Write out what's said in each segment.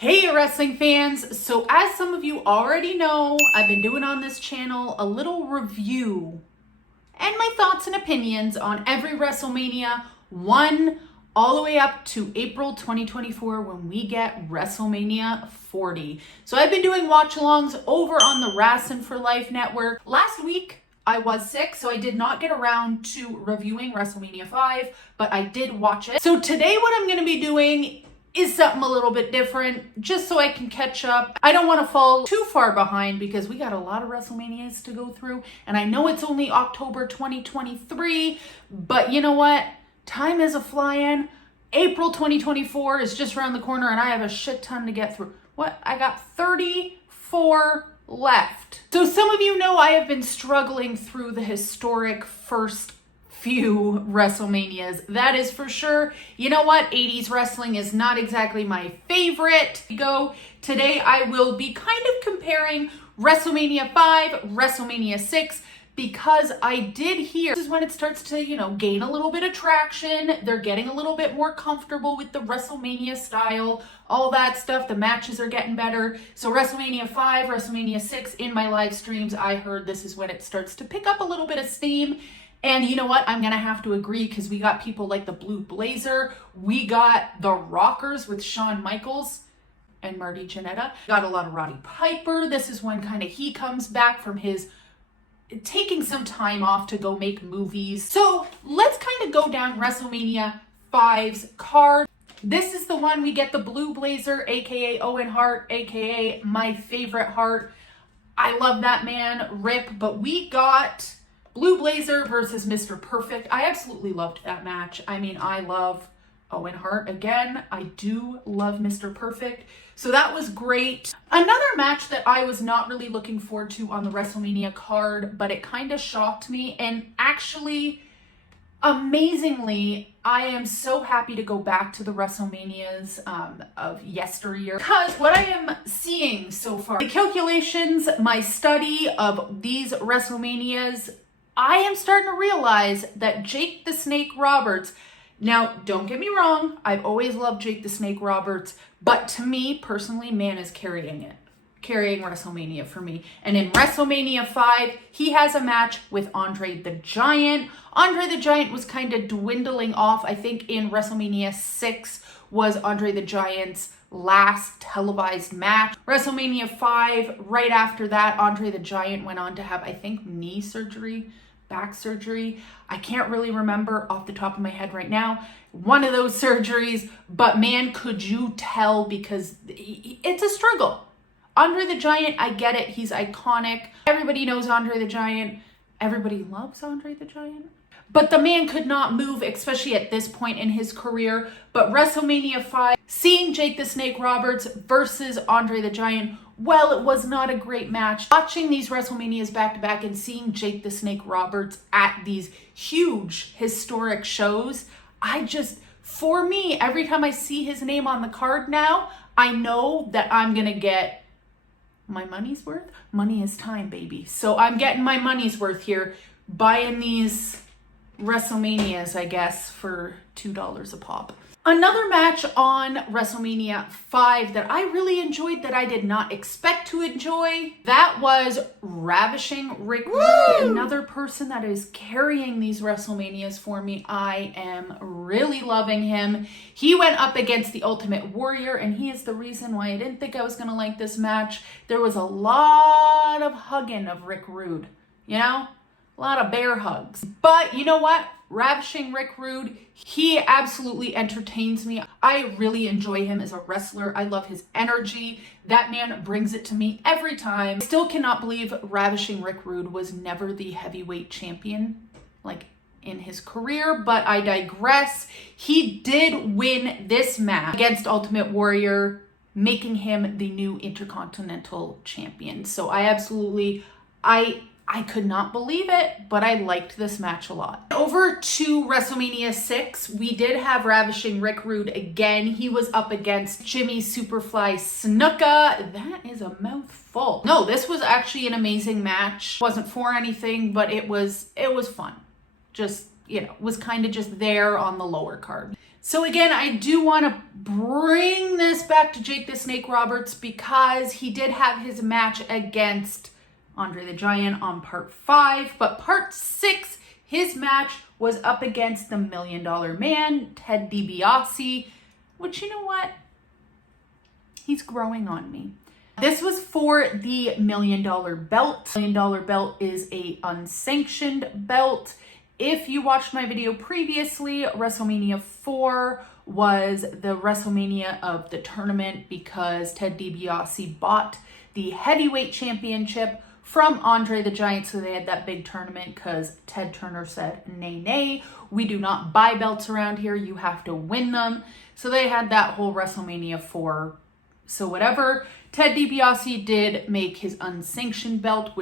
Hey wrestling fans, so as some of you already know, I've been doing on this channel a little review and my thoughts and opinions on every WrestleMania 1 all the way up to April 2024 when we get WrestleMania 40. So I've been doing watch-alongs over on the Wrestling for Life network. Last week, I was sick, so I did not get around to reviewing WrestleMania 5, but I did watch it. So today what I'm going to be doing is something a little bit different, just so I can catch up. I don't want to fall too far behind because we got a lot of WrestleManias to go through, and I know it's only October 2023, but you know what? Time is a-flying. April 2024 is just around the corner, and I have a shit ton to get through. I got 34 left. So some of you know I have been struggling through the historic first few WrestleManias. That is for sure. You know what? 80s wrestling is not exactly my favorite. Today I will be kind of comparing WrestleMania 5, WrestleMania 6, because I did hear this is when it starts to, gain a little bit of traction. They're getting a little bit more comfortable with the WrestleMania style, all that stuff. The matches are getting better. So WrestleMania 5, WrestleMania 6, in my live streams, I heard this is when it starts to pick up a little bit of steam. And you know what? I'm going to have to agree because we got people like the Blue Blazer. We got the Rockers with Shawn Michaels and Marty Jannetty. Got a lot of Roddy Piper. This is when kind of he comes back from his taking some time off to go make movies. So let's kind of go down WrestleMania 5's card. This is the one we get the Blue Blazer, aka Owen Hart, aka my favorite Hart. I love that man, Rip, but we got Blue Blazer versus Mr. Perfect. I absolutely loved that match. I mean, I love Owen Hart. Again, I do love Mr. Perfect. So that was great. Another match that I was not really looking forward to on the WrestleMania card, but it kind of shocked me. And actually, amazingly, I am so happy to go back to the WrestleManias of yesteryear, because what I am seeing so far, the calculations, my study of these WrestleManias, I am starting to realize that Jake the Snake Roberts, now don't get me wrong, I've always loved Jake the Snake Roberts, but to me personally, man is carrying WrestleMania for me. And in WrestleMania 5, he has a match with Andre the Giant. Andre the Giant was kind of dwindling off. I think in WrestleMania 6 was Andre the Giant's last televised match. WrestleMania 5, right after that, Andre the Giant went on to have, I think, knee surgery, back surgery. I can't really remember off the top of my head right now. One of those surgeries, but man, could you tell, because it's a struggle. Andre the Giant, I get it. He's iconic. Everybody knows Andre the Giant. Everybody loves Andre the Giant. But the man could not move, especially at this point in his career. But WrestleMania 5, seeing Jake the Snake Roberts versus Andre the Giant, well, it was not a great match. Watching these WrestleManias back to back and seeing Jake the Snake Roberts at these huge historic shows, for me, every time I see his name on the card now, I know that I'm going to get my money's worth. Money is time, baby. So I'm getting my money's worth here, buying these WrestleManias, I guess, for $2 a pop. Another match on WrestleMania 5 that I really enjoyed, that I did not expect to enjoy, that was Ravishing Rick Rude. Another person that is carrying these WrestleManias for me. I am really loving him. He went up against the Ultimate Warrior, and he is the reason why I didn't think I was going to like this match. There was a lot of hugging of Rick Rude, a lot of bear hugs. But you know what? Ravishing Rick Rude, he absolutely entertains me. I really enjoy him as a wrestler. I love his energy. That man brings it to me every time. I still cannot believe Ravishing Rick Rude was never the heavyweight champion, in his career, but I digress. He did win this match against Ultimate Warrior, making him the new Intercontinental Champion. So I could not believe it, but I liked this match a lot. Over to WrestleMania 6, we did have Ravishing Rick Rude again. He was up against Jimmy Superfly Snuka. That is a mouthful. No, this was actually an amazing match. Wasn't for anything, but it was fun. Just, was kind of just there on the lower card. So again, I do want to bring this back to Jake the Snake Roberts because he did have his match against Andre the Giant on part 5, but part 6, his match was up against the $1 Million Man, Ted DiBiase, which, you know what? He's growing on me. This was for the $1 Million belt. $1 Million belt is a unsanctioned belt. If you watched my video previously, WrestleMania 4 was the WrestleMania of the tournament because Ted DiBiase bought the heavyweight championship from Andre the Giant. So they had that big tournament because Ted Turner said, nay, we do not buy belts around here. You have to win them. So they had that whole WrestleMania 4. So whatever, Ted DiBiase did make his unsanctioned belt,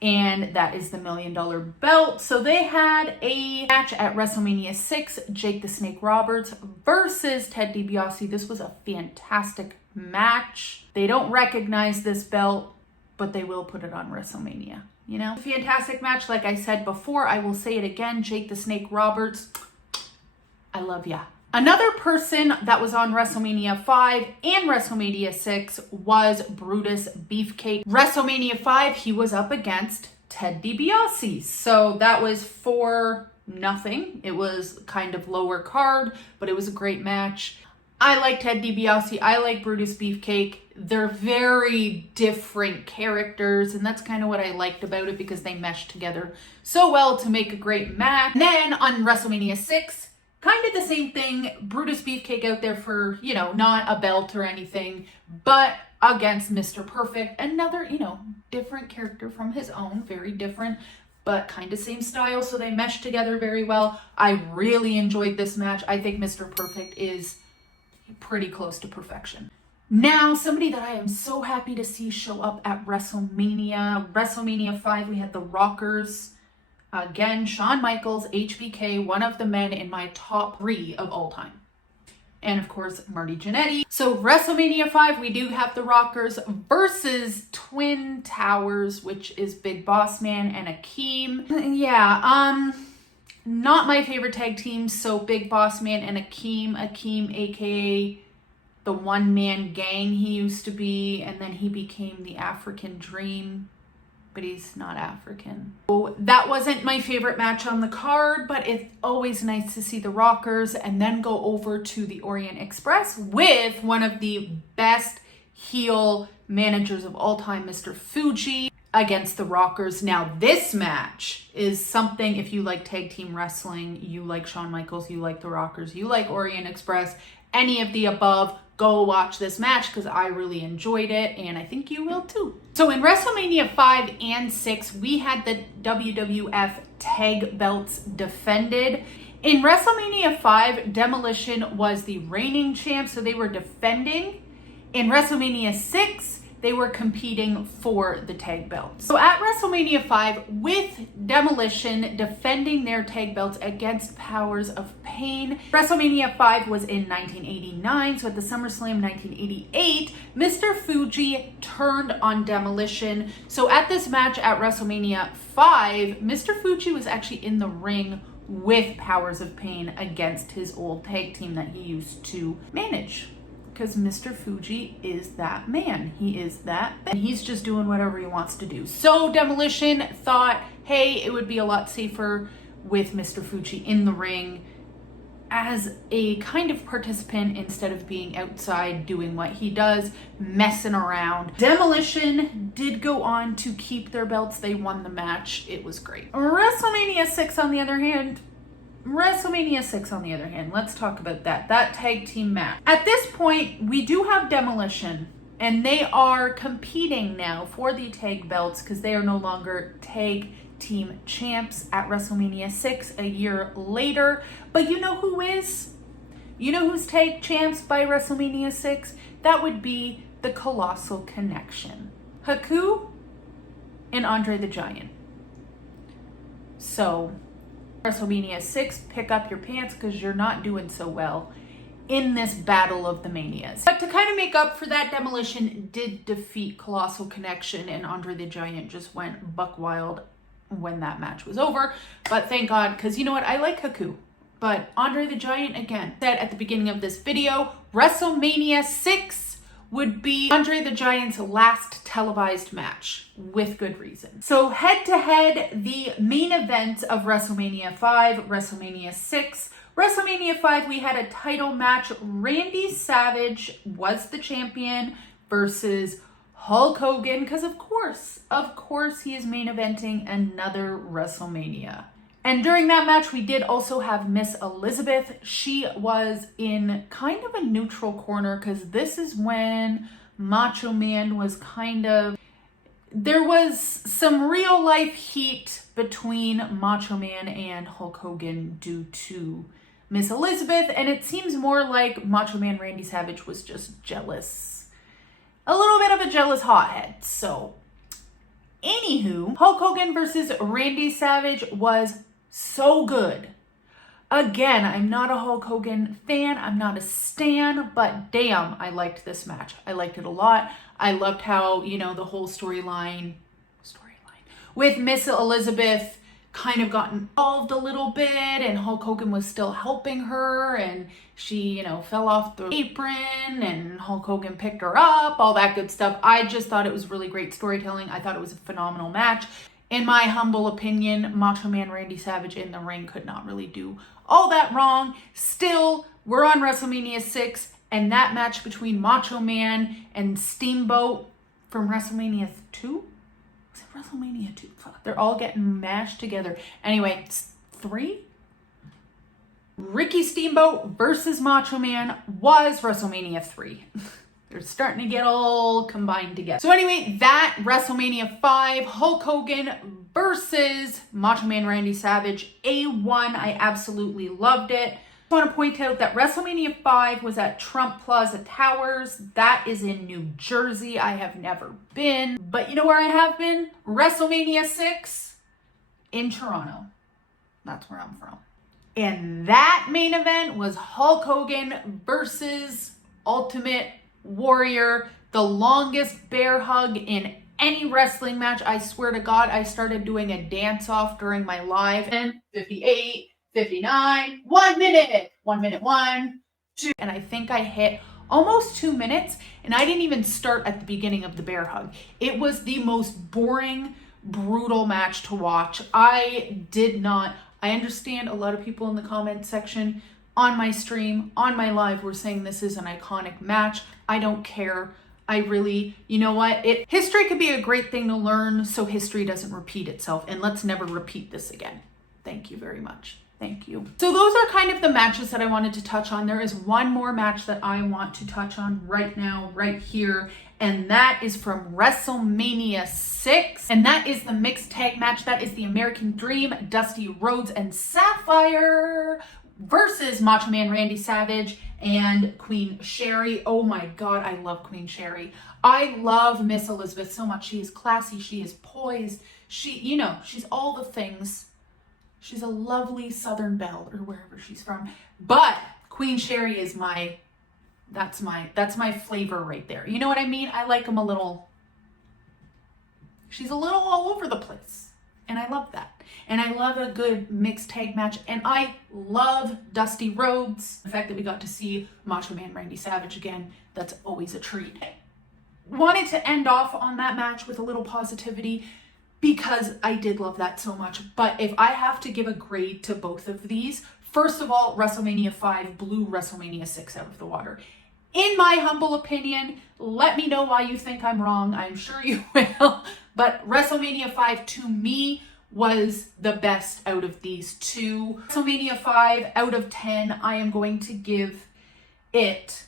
and that is the $1 Million belt. So they had a match at WrestleMania 6, Jake the Snake Roberts versus Ted DiBiase. This was a fantastic match. They don't recognize this belt, but they will put it on WrestleMania. You know, fantastic match. Like I said before, I will say it again, Jake the Snake Roberts, I love ya. Another person that was on WrestleMania 5 and WrestleMania 6 was Brutus Beefcake. WrestleMania 5, he was up against Ted DiBiase. So that was for nothing. It was kind of lower card, but it was a great match. I like Ted DiBiase. I like Brutus Beefcake. They're very different characters, and that's kind of what I liked about it because they meshed together so well to make a great match. And then on WrestleMania 6, kind of the same thing, Brutus Beefcake out there for, you know, not a belt or anything, but against Mr. Perfect, another, you know, different character from his own, very different, but kind of same style, so they meshed together very well. I really enjoyed this match. I think Mr. Perfect is pretty close to perfection. Now, somebody that I am so happy to see show up at WrestleMania. WrestleMania 5, we had the Rockers. Again, Shawn Michaels, HBK, one of the men in my top 3 of all time. And of course, Marty Jannetty. So WrestleMania 5, we do have the Rockers versus Twin Towers, which is Big Boss Man and Akeem. Yeah, not my favorite tag team. So Big Boss Man and Akeem, aka the one-man gang he used to be, and then he became the African Dream. But he's not African. So that wasn't my favorite match on the card, but it's always nice to see the Rockers and then go over to the Orient Express with one of the best heel managers of all time, Mr. Fuji, against the Rockers. Now, this match is something, if you like tag team wrestling, you like Shawn Michaels, you like the Rockers, you like Orient Express, any of the above, go watch this match because I really enjoyed it and I think you will too. So in WrestleMania 5 and 6, we had the WWF tag belts defended. In WrestleMania 5, Demolition was the reigning champ, so they were defending. In WrestleMania 6, they were competing for the tag belts. So at WrestleMania 5, with Demolition defending their tag belts against Powers of Pain, WrestleMania 5 was in 1989, so at the SummerSlam 1988, Mr. Fuji turned on Demolition. So at this match at WrestleMania 5, Mr. Fuji was actually in the ring with Powers of Pain against his old tag team that he used to manage. Because Mr. Fuji is that man. He is that bad. He's just doing whatever he wants to do. So Demolition thought, hey, it would be a lot safer with Mr. Fuji in the ring as a kind of participant instead of being outside doing what he does, messing around. Demolition did go on to keep their belts. They won the match. It was great. WrestleMania 6, on the other hand, let's talk about that tag team match. At this point, we do have Demolition, and they are competing now for the tag belts because they are no longer tag team champs at WrestleMania 6 a year later. But you know who is? You know who's tag champs by WrestleMania 6? That would be the Colossal Connection. Haku and Andre the Giant. So WrestleMania 6, pick up your pants because you're not doing so well in this battle of the manias. But to kind of make up for that, Demolition did defeat Colossal Connection, and Andre the Giant just went buck wild when that match was over. But thank God, because you know what? I like Haku. but Andre the Giant, again, said at the beginning of this video, WrestleMania 6 would be Andre the Giant's last televised match, with good reason. So head to head, the main event of WrestleMania 5, WrestleMania 6. WrestleMania 5, we had a title match. Randy Savage was the champion versus Hulk Hogan, because of course he is main eventing another WrestleMania. And during that match, we did also have Miss Elizabeth. She was in kind of a neutral corner, because this is when Macho Man was there was some real life heat between Macho Man and Hulk Hogan due to Miss Elizabeth, and it seems more like Macho Man Randy Savage was just jealous. A little bit of a jealous hothead. So, anywho, Hulk Hogan versus Randy Savage was so good. Again, I'm not a Hulk Hogan fan. I'm not a stan, but damn, I liked this match. I liked it a lot. I loved how, the whole storyline with Miss Elizabeth kind of got involved a little bit, and Hulk Hogan was still helping her, and she, fell off the apron, and Hulk Hogan picked her up, all that good stuff. I just thought it was really great storytelling. I thought it was a phenomenal match. In my humble opinion, Macho Man Randy Savage in the ring could not really do all that wrong. Still, we're on WrestleMania 6, and that match between Macho Man and Steamboat from WrestleMania 2? Was it WrestleMania 2? They're all getting mashed together. Anyway, 3? Ricky Steamboat versus Macho Man was WrestleMania 3. They're starting to get all combined together. So anyway, that WrestleMania 5, Hulk Hogan versus Macho Man Randy Savage, A1. I absolutely loved it. I want to point out that WrestleMania 5 was at Trump Plaza Towers. That is in New Jersey. I have never been. But you know where I have been? WrestleMania 6 in Toronto. That's where I'm from. And that main event was Hulk Hogan versus Ultimate Warrior, the longest bear hug in any wrestling match. I swear to God, I started doing a dance off during my live. 58, 59, 1 minute, 1 minute, 1, 2. And I think I hit almost 2 minutes, and I didn't even start at the beginning of the bear hug. It was the most boring, brutal match to watch. I understand a lot of people in the comment section on my stream, on my live, were saying this is an iconic match. I don't care. I really, you know what? History could be a great thing to learn so history doesn't repeat itself, and let's never repeat this again. Thank you very much. Thank you. So those are kind of the matches that I wanted to touch on. There is one more match that I want to touch on right now, right here, and that is from WrestleMania 6, and that is the mixed tag match. That is the American Dream, Dusty Rhodes and Sapphire versus Macho Man Randy Savage and Queen Sherry. Oh my God, I love Queen Sherry. I love Miss Elizabeth so much. She is classy, she is poised, she's all the things. She's a lovely Southern belle, or wherever she's from. But Queen Sherry is that's my flavor right there. You know what I mean? I like them she's a little all over the place. And I love that. And I love a good mixed tag match. And I love Dusty Rhodes. The fact that we got to see Macho Man Randy Savage again, that's always a treat. Wanted to end off on that match with a little positivity, because I did love that so much. But if I have to give a grade to both of these, first of all, WrestleMania 5 blew WrestleMania 6 out of the water. In my humble opinion, let me know why you think I'm wrong. I'm sure you will. But WrestleMania 5 to me was the best out of these two. WrestleMania 5 out of 10, I am going to give it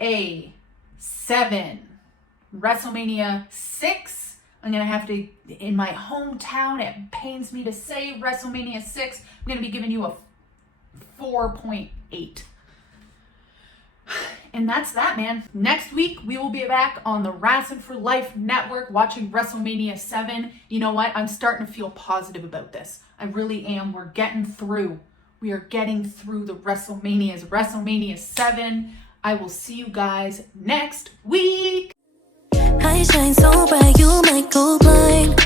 a 7. WrestleMania 6, I'm going to have to, in my hometown, it pains me to say WrestleMania 6, I'm going to be giving you a 4.8. And that's that, man. Next week, we will be back on the Rassin for Life Network watching WrestleMania 7. You know what? I'm starting to feel positive about this. I really am. We're getting through. We are getting through the WrestleManias. WrestleMania 7. I will see you guys next week. I shine so bright, you might go blind.